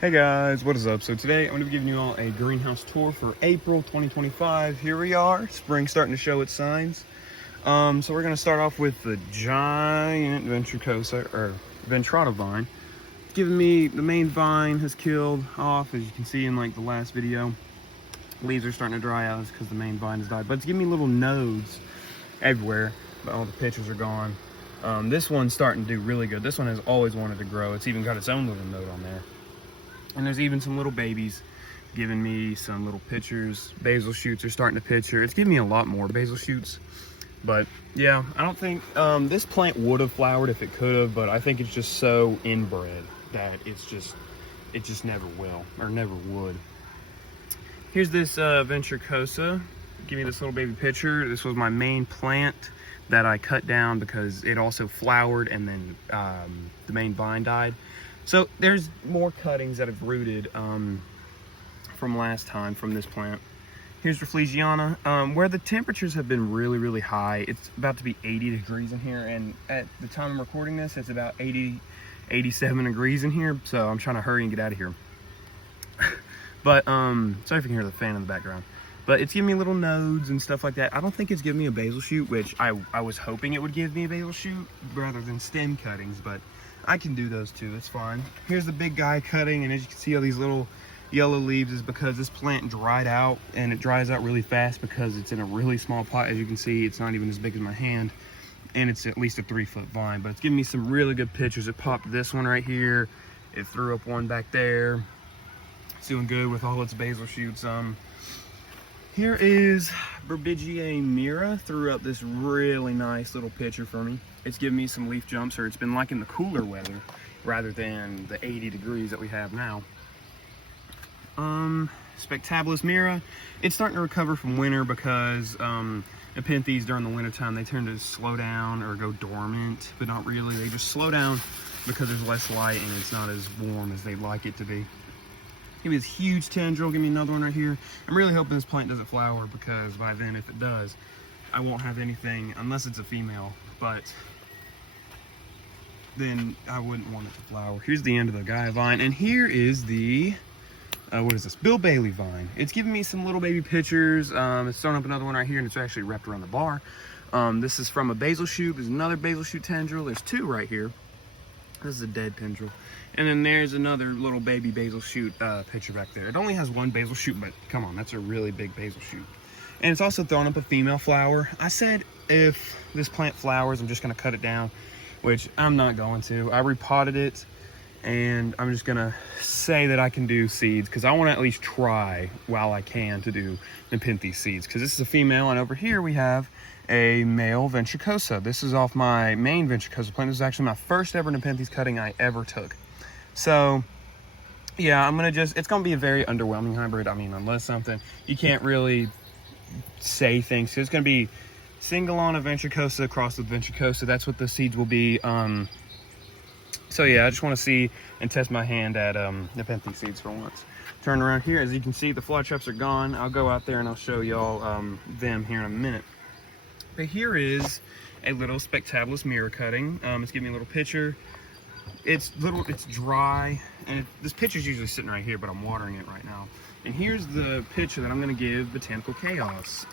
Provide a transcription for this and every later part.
Hey guys, what is up? So today I'm going to be giving you all a greenhouse tour for April 2025. Here we are, spring starting to show its signs. So we're going to start off with the giant ventricosa or ventrata vine. It's giving me, the main vine has killed off, as you can see in like the last video. Leaves are starting to dry out because the main vine has died, but it's giving me little nodes everywhere, but all the pictures are gone. This one's starting to do really good. This one has always wanted to grow. It's even got its own little node on there. And there's even some little babies giving me some little pictures. Basil shoots are starting to picture. It's giving me a lot more basil shoots. But yeah, I don't think this plant would have flowered if it could have, but I think it's just so inbred that it just never will or never would. Here's this ventricosa. Give me this little baby picture. This was my main plant that I cut down because it also flowered and then the main vine died. So there's more cuttings that have rooted from last time from this plant. Here's Rafflesiana, where the temperatures have been really high. It's about to be 80 degrees in here, and at the time I'm recording this, it's about 87 degrees in here, so I'm trying to hurry and get out of here. But sorry if you can hear the fan in the background. But it's giving me little nodes and stuff like that. I don't think it's giving me a basil shoot, which I was hoping it would give me a basil shoot rather than stem cuttings, but I can do those too, it's fine. Here's the big guy cutting, and as you can see all these little yellow leaves is because this plant dried out, and it dries out really fast because it's in a really small pot. As you can see, it's not even as big as my hand, and it's at least a 3-foot vine, but it's giving me some really good pictures. It popped this one right here. It threw up one back there. It's doing good with all its basil shoots. Here is Berbigiae Mira, threw up this really nice little picture for me. It's giving me some leaf jumps, or it's been liking the cooler weather rather than the 80 degrees that we have now. Spectabilis Mira, it's starting to recover from winter because Nepenthes during the winter time, they tend to slow down or go dormant, but not really. They just slow down because there's less light and it's not as warm as they'd like it to be. Give me this huge tendril. Give me another one right here. I'm really hoping this plant doesn't flower, because by then, if it does, I won't have anything unless it's a female, but then I wouldn't want it to flower. Here's the end of the Gaia vine, and here is the what is this? Bill Bailey vine. It's giving me some little baby pictures. It's throwing up another one right here, and it's actually wrapped around the bar. This is from a basil shoot. There's another basil shoot tendril. There's two right here. This is a dead tendril. And then there's another little baby basil shoot picture back there. It only has one basil shoot, but come on, that's a really big basil shoot. And it's also throwing up a female flower. I said if this plant flowers, I'm just gonna cut it down, which I'm not going to. I repotted it, and I'm just gonna say that I can do seeds, because I wanna at least try while I can to do Nepenthes seeds, because this is a female, and over here we have a male ventricosa. This is off my main ventricosa plant. This is actually my first ever Nepenthes cutting I ever took. So yeah, it's gonna be a very underwhelming hybrid. I mean, unless something, you can't really say things. So it's gonna be single on a ventricosa crossed with ventricosa. That's what the seeds will be. So yeah, I just want to see and test my hand at Nepenthes seeds for once. Turn around here, as you can see, the fly traps are gone. I'll go out there and I'll show y'all them here in a minute. But here is a little Spectabilis Mira cutting. It's giving me a little picture. It's dry, and this picture's usually sitting right here, but I'm watering it right now. And here's the picture that I'm gonna give Botanical Chaos.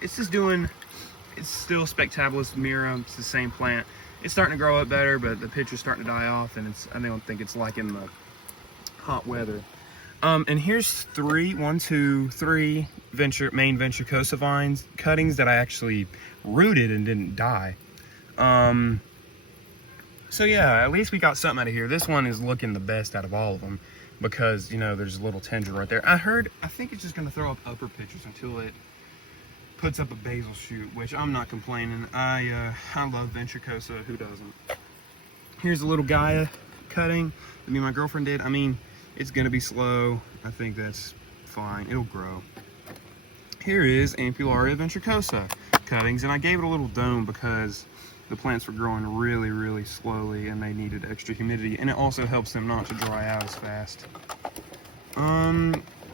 It's still Spectabilis Mira. It's the same plant. It's starting to grow up better, but the picture's starting to die off, and I don't think it's liking the hot weather. And here's three main ventricosa vines cuttings that I actually rooted and didn't die. So yeah, at least we got something out of here. This one is looking the best out of all of them because, you know, there's a little tendril right there. I think it's just gonna throw up upper pictures until it puts up a basil shoot, which I'm not complaining. I love ventricosa, who doesn't? Here's a little Gaia cutting that me and my girlfriend did. I mean, it's gonna be slow. I think that's fine, it'll grow. Here is Ampullaria ventricosa cuttings, and I gave it a little dome because the plants were growing really slowly and they needed extra humidity, and it also helps them not to dry out as fast.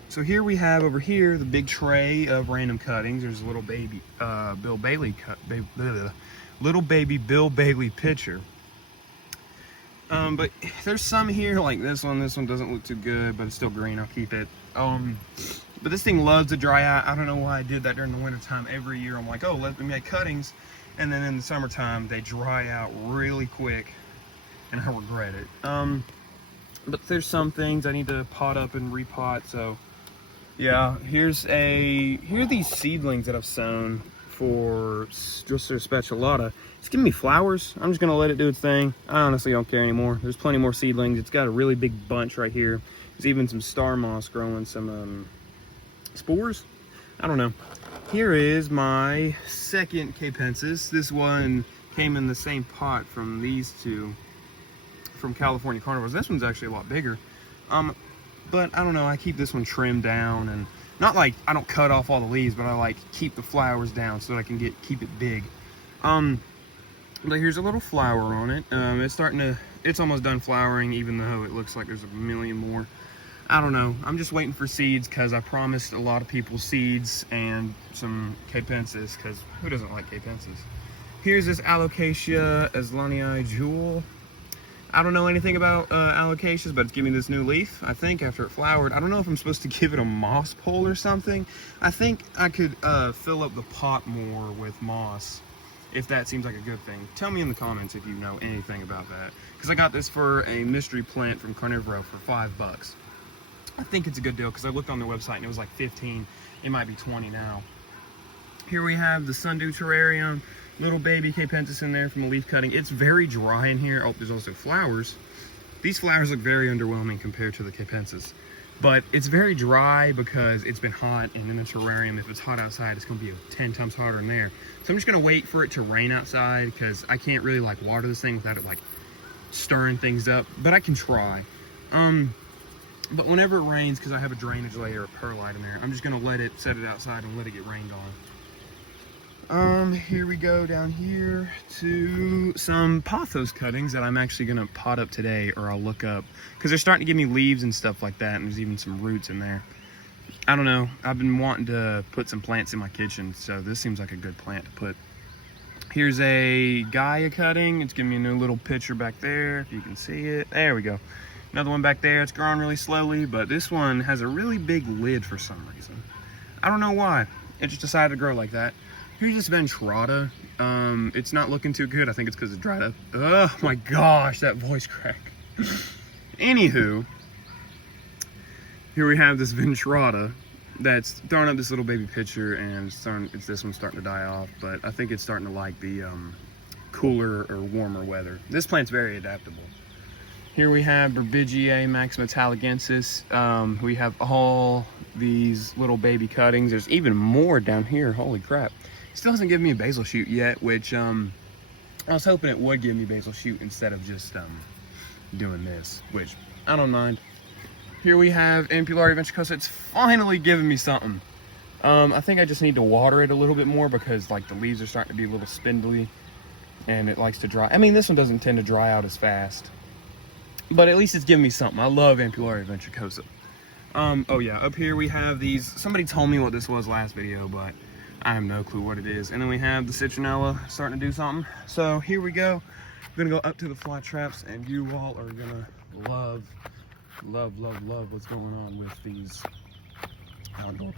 So here we have over here the big tray of random cuttings. There's a little baby Bill Bailey picture. But there's some here like this one. This one doesn't look too good, but it's still green. I'll keep it. But this thing loves to dry out. I don't know why I did that during the winter time. Every year I'm like, oh, let me make cuttings, and then in the summertime they dry out really quick, and I regret it. But there's some things I need to pot up and repot. So yeah, here are these seedlings that I've sown for just a Specialata. It's giving me flowers. I'm just gonna let it do its thing. I honestly don't care anymore. There's plenty more seedlings. It's got a really big bunch right here. There's even some star moss growing some spores. I don't know. Here is my second Capensis. This one came in the same pot from these two from California Carnivores. This one's actually a lot bigger. But I don't know, I keep this one trimmed down, and not like I don't cut off all the leaves, but I like keep the flowers down so that I can keep it big. But here's a little flower on it. It's almost done flowering, even though it looks like there's a million more. I don't know, I'm just waiting for seeds because I promised a lot of people seeds and some Capensis, because who doesn't like Capensis? Here's this Alocasia aslanii jewel. I don't know anything about alocasias, but it's giving me this new leaf, I think, after it flowered. I don't know if I'm supposed to give it a moss pole or something. I think I could fill up the pot more with moss, if that seems like a good thing. Tell me in the comments if you know anything about that. Because I got this for a mystery plant from Carnivoro for $5. I think it's a good deal because I looked on their website and it was like 15. It might be 20 now. Here we have the Sundew Terrarium. Little baby Capensis in there from a leaf cutting. It's very dry in here. Oh, there's also flowers. These flowers look very underwhelming compared to the Capensis. But it's very dry because it's been hot, and in the terrarium, if it's hot outside, it's gonna be 10 times hotter in there. So I'm just gonna wait for it to rain outside because I can't really like water this thing without it like stirring things up, but I can try. But whenever it rains, because I have a drainage layer of perlite in there, I'm just gonna set it outside and let it get rained on. Here we go down here to some pothos cuttings that I'm actually gonna pot up today, or I'll look up, because they're starting to give me leaves and stuff like that, and there's even some roots in there. I don't know, I've been wanting to put some plants in my kitchen, so this seems like a good plant to put. Here's a Gaia cutting. It's giving me a new little pitcher back there, if you can see it. There we go. Another one back there. It's growing really slowly, but this one has a really big lid for some reason. I don't know why. It just decided to grow like that. Here's this Ventrata. It's not looking too good. I think it's because it dried up. Oh my gosh, that voice crack. Anywho, here we have this Ventrata that's throwing up this little baby pitcher, and this one's starting to die off, but I think it's starting to like the cooler or warmer weather. This plant's very adaptable. Here we have Berbigiae Maxima Taligensis. We have all these little baby cuttings. There's even more down here, holy crap. Still hasn't given me a basil shoot yet, which I was hoping it would give me basil shoot instead of just doing this, which I don't mind. Here we have Ampullaria ventricosa. It's finally giving me something. I think I just need to water it a little bit more because like the leaves are starting to be a little spindly and it likes to dry. I mean, this one doesn't tend to dry out as fast, but at least it's giving me something. I love Ampullaria ventricosa. Oh yeah, up here we have these. Somebody told me what this was last video, but I have no clue what it is. And then we have the Citronella starting to do something. So here we go. I'm gonna go up to the fly traps, and you all are gonna love what's going on with these outdoor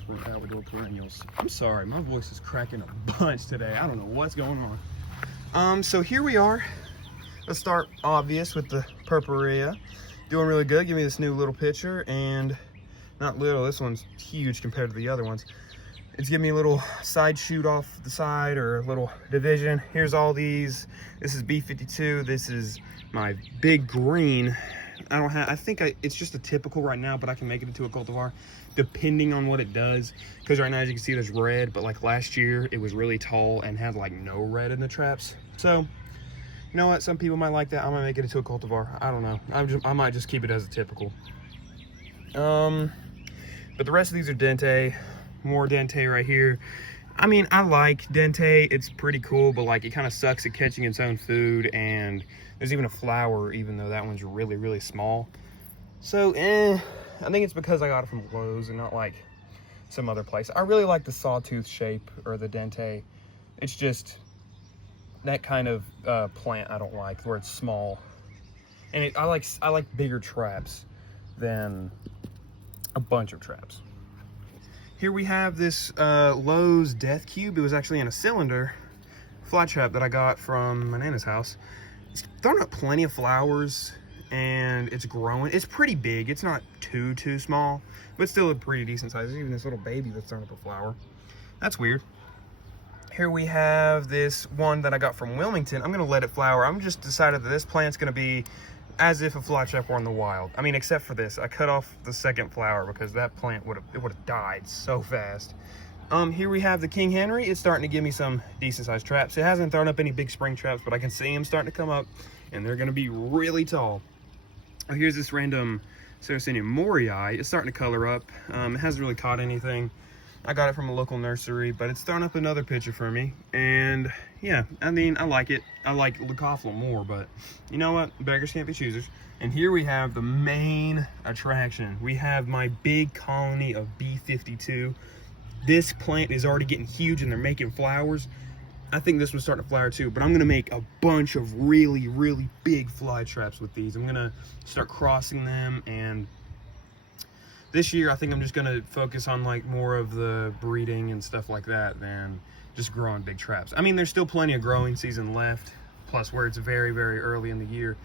perennials. I'm sorry, my voice is cracking a bunch today. I don't know what's going on. So here we are. Let's start obvious with the Purpurea. Doing really good. Give me this new little pitcher, and not little, this one's huge compared to the other ones. It's giving me a little side shoot off the side, or a little division. Here's all these. This is B52. This is my big green. It's just a typical right now, but I can make it into a cultivar depending on what it does. Because right now, as you can see, there's red, but like last year, it was really tall and had like no red in the traps. So, you know what? Some people might like that. I might make it into a cultivar. I don't know. I might just keep it as a typical. But the rest of these are Dente. More Dente right here. I mean, I like Dente. It's pretty cool, but like it kind of sucks at catching its own food, and there's even a flower, even though that one's really, really small. So, I think it's because I got it from Lowe's and not like some other place. I really like the sawtooth shape, or the Dente. It's just that kind of plant I don't like, where it's small. And I like bigger traps than a bunch of traps. Here we have this Lowe's Death Cube. It was actually in a cylinder fly trap that I got from my Nana's house. It's thrown up plenty of flowers and it's growing. It's pretty big. It's not too small, but still a pretty decent size. There's even this little baby that's thrown up a flower. That's weird. Here we have this one that I got from Wilmington. I'm gonna let it flower. I'm just decided that this plant's gonna be as if a fly trap were in the wild. I mean, except for this. I cut off the second flower because that plant would have died so fast. Here we have the King Henry. It's starting to give me some decent sized traps. It hasn't thrown up any big spring traps, but I can see them starting to come up and they're gonna be really tall. Here's this random Sarracenia Morii. It's starting to color up. It hasn't really caught anything. I got it from a local nursery, but it's thrown up another picture for me. And yeah, I mean, I like it. I like Leucophila more, but you know what? Beggars can't be choosers. And here we have the main attraction. We have my big colony of B52. This plant is already getting huge and they're making flowers. I think this one's starting to flower too, but I'm gonna make a bunch of really big fly traps with these. I'm gonna start crossing them, and this year I think I'm just gonna focus on like more of the breeding and stuff like that than just growing big traps. I mean, there's still plenty of growing season left, plus where it's very early in the year,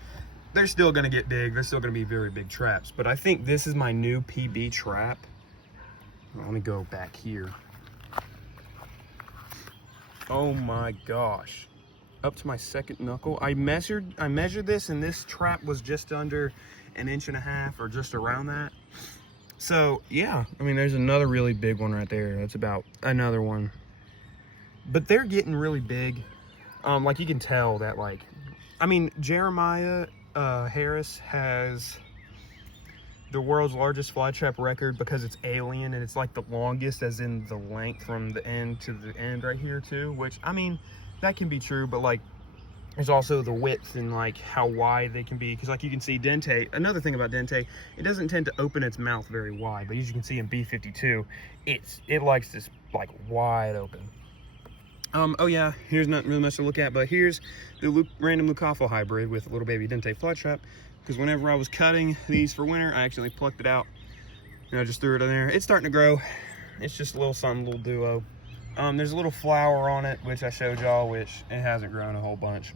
they're still gonna get big. They're still gonna be very big traps, but I think this is my new PB trap. Let me go back here. Oh my gosh, up to my second knuckle. I measured this, and this trap was just under 1.5 inches or just around that. So yeah, I mean, there's another really big one right there. That's about another one, but they're getting really big. Like you can tell that, like, I mean, Jeremiah Harris has the world's largest fly trap record because it's alien, and it's like the longest as in the length from the end to the end right here too, which, I mean, that can be true, but like there's also the width and like how wide they can be, because like you can see Dente, another thing about Dente, it doesn't tend to open its mouth very wide, but as you can see in B52, it likes this like wide open. Oh yeah, here's not really much to look at, but here's the random Leucophila hybrid with a little baby Dente fly trap, because whenever I was cutting these for winter, I accidentally plucked it out and I just threw it in there. It's starting to grow. It's just a little something, little duo. There's a little flower on it, which I showed y'all, which it hasn't grown a whole bunch.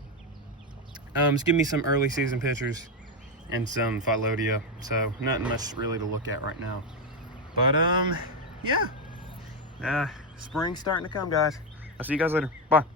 Just give me some early season pictures and some Phyllodia, so nothing much really to look at right now. But yeah, spring's starting to come, guys. I'll see you guys later. Bye.